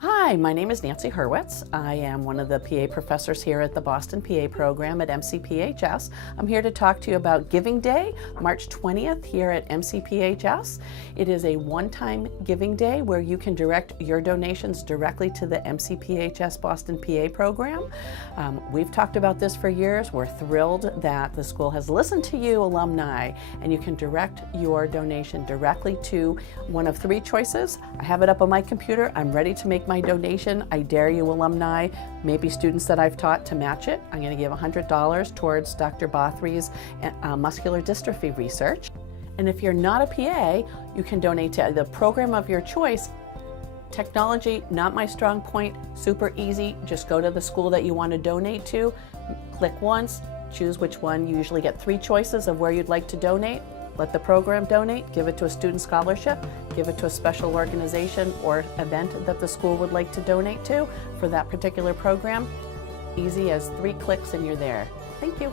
Hi, my name is Nancy Hurwitz. I am one of the PA professors here at the Boston PA program at MCPHS. I'm here to talk to you about Giving Day, March 20th here at MCPHS. It is a one-time giving day where you can direct your donations directly to the MCPHS Boston PA program. We've talked about this for years. We're thrilled that the school has listened to you, alumni, and you can direct your donation directly to one of three choices. I have it up on my computer. I'm ready to make my donation. I dare you, alumni, maybe students that I've taught, to match it. I'm going to give $100 towards Dr. Bothry's muscular dystrophy research. And if you're not a PA, you can donate to the program of your choice. Technology, not my strong point, super easy. Just go to the school that you want to donate to, click once, choose which one. You usually get three choices of where you'd like to donate. Let the program donate, give it to a student scholarship, give it to a special organization or event that the school would like to donate to for that particular program. Easy as 3 clicks and you're there. Thank you.